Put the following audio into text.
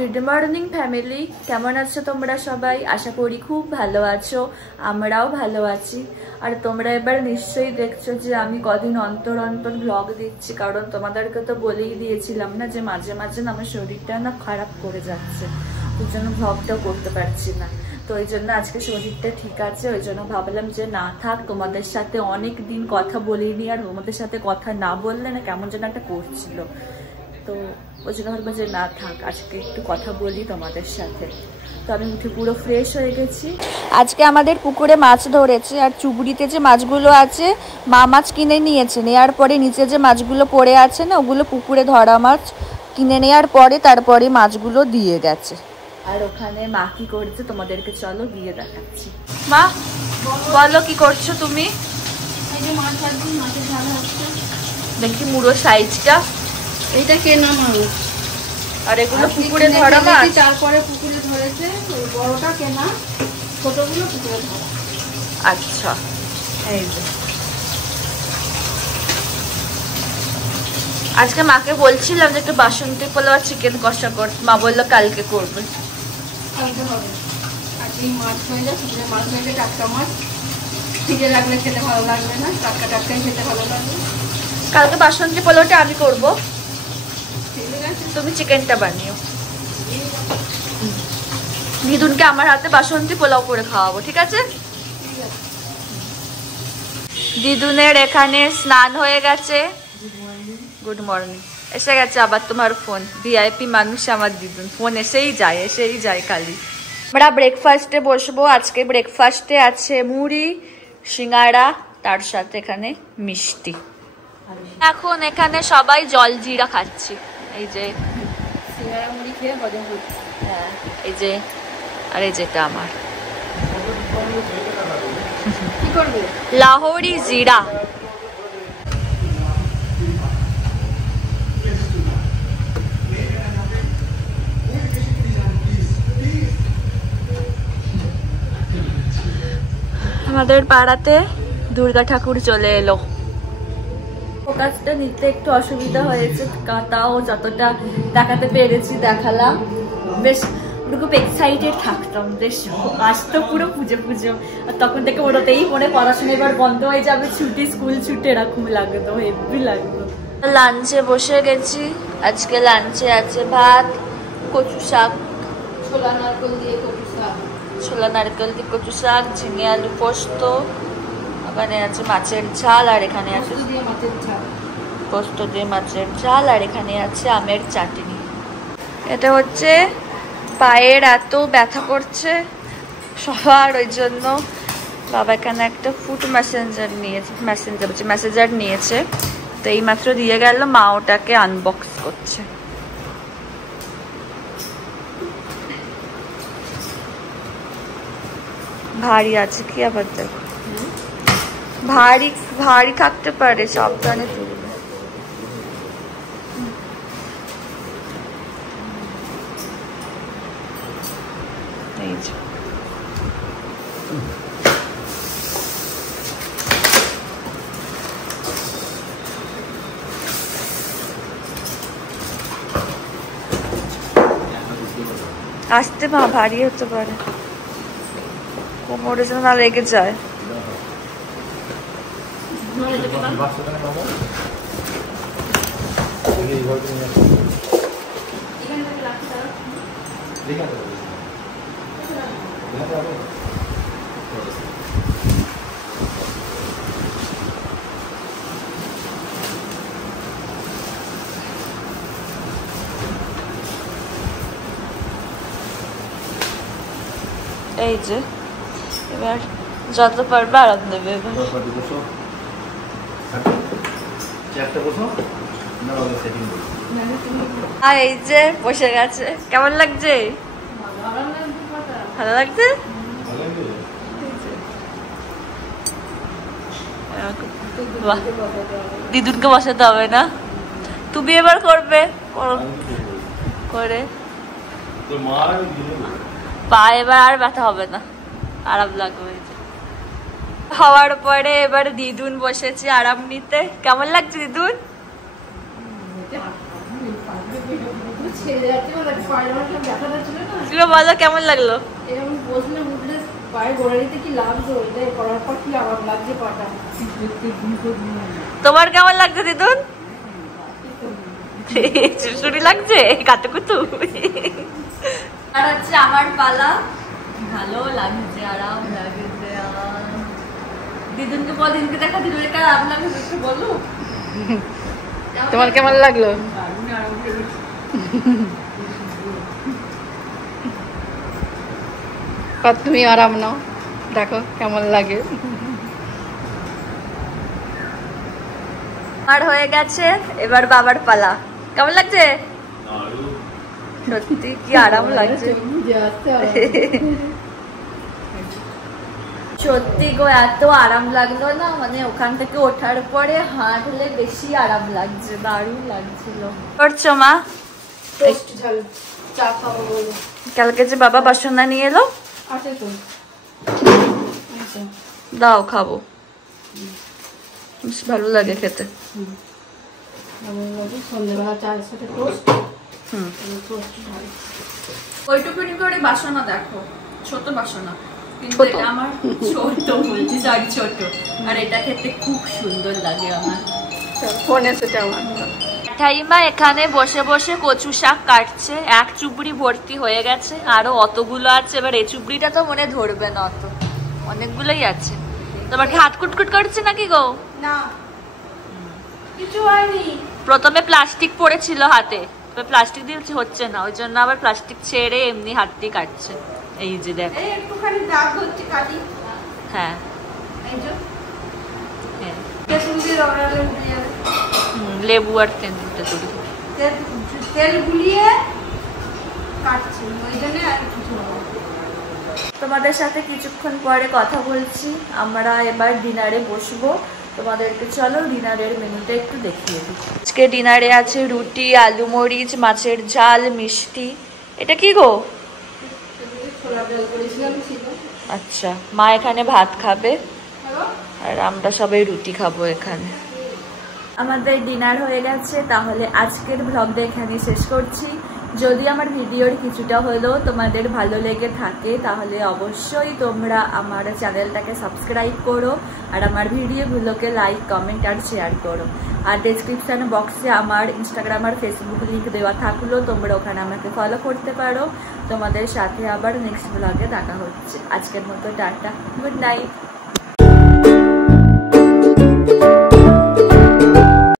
Good morning family, কেমন আছো তোমরা সবাই? আশা করি খুব ভালো আছো, আমরাও ভালো আছি। আর তোমরা এবার নিশ্চয়ই দেখছো যে আমি কদিন অন্তর অন্তর ব্লগ দিচ্ছি, কারণ তোমাদেরকে তো বলেই দিয়েছিলাম না যে মাঝে মাঝে না আমার শরীরটা না খারাপ করে যাচ্ছে, ওই জন্য ব্লগটাও করতে পারছি না। তো ওই জন্য আজকে শরীরটা ঠিক আছে, ওই জন্য ভাবলাম যে না থাক, তোমাদের সাথে অনেক দিন কথা বলিনি, আর তোমাদের সাথে কথা না বললে না কেমন যেন একটা করছিল। তো ওই জন্য ভাবলাম যে না থাক, আজকে একটু কথা বলি তোমাদের সাথে। তো আমি উঠে পুরো ফ্রেশ হয়ে গেছি। আজকে আমাদের পুকুরে মাছ ধরেছে, আর চুবড়িতে যে মাছগুলো আছে মা মাছ কিনে নিয়েছে, নেওয়ার পরে নিচে যে মাছগুলো পড়ে আছে না ওগুলো পুকুরে ধরা মাছ, কিনে নেওয়ার পরে তারপরে মাছগুলো দিয়ে গেছে। আর ওখানে মা কি করছে তোমাদেরকে চলো গিয়ে দেখাচ্ছি। মা বলো কি করছো তুমি? দেখি মুড়ো সাইজটা, এইটা কেনা মাছ, আর এগুলো পুকুরে ধরা মাছ। তারপরে পুকুরে ধরেছে, বড়টা কেনা, ছোটগুলো পুকুরে ধরা। আচ্ছা, এই যে আজকে মাকে বলছিলাম যে একটু বাসন্তী পোলাও আর চিকেন কষা করতে, মা বললো কালকে করবে। কালকে হবে, আজকে মাছ হয়ে যায়, পুকুরে মাছ হয়ে যায়, টাটকা মাছ, ফ্রিজে রাখলে খেতে ভালো লাগবে না, টাটকা টাটকাই খেতে ভালো লাগবে। কালকে বাসন্তী পোলাওটা আমি করব, তুমি চিকেনটা বানিও। দিদুনকে আমার হাতে বাসন্তী পোলাও করে খাওয়াবো, ঠিক আছে? দিদুনের এখানে স্নান হয়ে গেছে। Good morning. এসে গেছে আবার তোমার ফোন, ভিআইপি মানুষ আমার দিদুন, ফোন এসেই যায় খালি। আমরা ব্রেকফাস্টে বসবো। আজকে ব্রেকফাস্টে আছে মুড়ি, সিঙ্গাড়া, তার সাথে এখানে মিষ্টি। এখন এখানে সবাই জল জিরা খাচ্ছি, এই যে সিঙ্গাড়া মুড়ি খেয়ে হজম হচ্ছে। হ্যাঁ, এই যে, আর এই যেটা আমার কি করবে? লাহোরি জিরা। আমাদের পাড়াতে দুর্গা ঠাকুর চলে এলো। ফোকাসটা নিতে একটু অসুবিধা হয়েছে, তাও যতটা দেখাতে পেরেছি দেখালাম। বেশ খুব এক্সাইটেড থাকতাম, বেশ আসতো পুরো পুজো পুজো, আর তখন থেকে ওটাতেই মনে পড়াশোনা এবার বন্ধ হয়ে যাবে, ছুটি, স্কুল ছুটি, এরকম লাগতো, হেভি লাগতো। লাঞ্চে বসে গেছি। আজকে লাঞ্চে আছে ভাত, কচু শাক, ছোলা নারকেল দিয়ে কচু শাক, ঝিঙে আলু পোস্ত, ওখানে আছে মাছের ঝাল, আর এখানে আছে পোস্ত দিয়ে মাছের ঝাল, আর এখানে আছে আমের চাটনি। এটা হচ্ছে পায়ের এত ব্যথা করছে সবার, ওই জন্য বাবা এখানে একটা ফুট ম্যাসেঞ্জার নিয়েছে। তো এই মাত্র দিয়ে গেল, মা ওটাকে আনবক্স করছে। ভারী আছে কি আবার, দেখো ভারী থাকতে পারে, সাবধানে তুলবে। এই যে আসতে ভারী হতে পারে, কোমরে যেন না লেগে যায়। এই যে এবার যত পারবে আরাম দেবে। এই যে বসে গেছে, কেমন লাগছে? ভালো লাগছে। দিদুনকে বসাতে হবে না, তুমি এবার করবে করে পা, এবার আর ব্যথা হবে না, আরাম লাগবে। হওয়ার পরে এবার দিদুন বসেছে আরাম নিতে। কেমন লাগছে দিদুন? ছেড়ে যাচ্ছে না, পায়ের আমার ব্যথা ছিল না। তুমি বলো কেমন লাগলো? এরকম বসলে উঠলে পায়ে গোড়ালিতে কি লাগছে, ওইটাই করার পর কি আরাম লাগছে পাটা। তোমার কেমন লাগছে দিদুন? চুরচুরি লাগছে কাতুকুতু। আর হচ্ছে আমার পালা। ভালো লাগছে, আরাম লাগছে। দিদুনকে কদিনকে দেখা দিদুনকে আরাম লাগছে একটু বলো। তোমার কেমন লাগলো? তুমি আরাম নাও, দেখো কেমন লাগে। আর হয়ে গেছে, এবার বাবার পালা। কেমন লাগছে? সত্যি কি আরাম লাগছে। সত্যি গো, এত আরাম লাগলো না, মানে ওখান থেকে ওঠার পরে হাঁটলে বেশি আরাম লাগছে, দারুণ লাগছিল। করছো মা? কালকে যে বাবা বাসনা নিয়ে এলো, দাও খাবো, বেশ ভালো লাগে খেতে। ওইটুকুনি করে বাসনা দেখো, ছোট বাসনা, কিন্তু এটা আমার ছোট বলছি, সরি ছোট, আর এটা খেতে খুব সুন্দর লাগে আমার। ঠাইমা এখানে বসে বসে কচু শাক কাটছে, এক চুবড়ি ভর্তি হয়ে গেছে, আরো অতগুলো আছে। এবার এই চুবড়িটা তো মনে ধরবে না, অত অনেকগুলোই আছে। তোমার কি হাত কুটকুট করছে নাকি গো? না, কিছু হয়নি। প্রথমে প্লাস্টিক পড়েছিল হাতে, প্লাস্টিক দিয়ে হচ্ছে না, ওই জন্য আবার প্লাস্টিক ছেড়ে এমনি হাত দিয়ে কাটছে। এই যে দেখো, একটুখানি দাগ হচ্ছে কালি। হ্যাঁ, এই যে লেবু আর তেল গুলিয়ে কাটছি, ওই জন্য আর কিছু হবে। তোমাদের সাথে কিছুক্ষণ পরে কথা বলছি। আমরা এবার ডিনারে বসবো, তোমাদেরকে চলো ডিনারের মেনুটা একটু দেখিয়ে দিই। আজকে ডিনারে আছে রুটি, আলু মরিচ, মাছের ঝাল, মিষ্টি। এটা কি গো? আচ্ছা, মা এখানে ভাত খাবে আর আমরা সবাই রুটি খাবো এখানে। আমাদের ডিনার হয়ে গেছে, তাহলে আজকের ব্লগটা এখানে শেষ করছি। যদি আমার ভিডিওর কিছুটা হলেও তোমাদের ভালো লেগে থাকে, তাহলে অবশ্যই তোমরা আমার চ্যানেলটাকে সাবস্ক্রাইব করো আর আমার ভিডিওগুলোকে লাইক, কমেন্ট আর শেয়ার করো। আর ডেসক্রিপশন বক্সে আমার ইনস্টাগ্রাম আর ফেসবুক লিঙ্ক দেওয়া থাকলো, তোমরা ওখানে আমাকে ফলো করতে পারো। তোমাদের সাথে আবার নেক্সট ব্লগে দেখা হচ্ছে। আজকের মতো টাটা, গুড নাইট।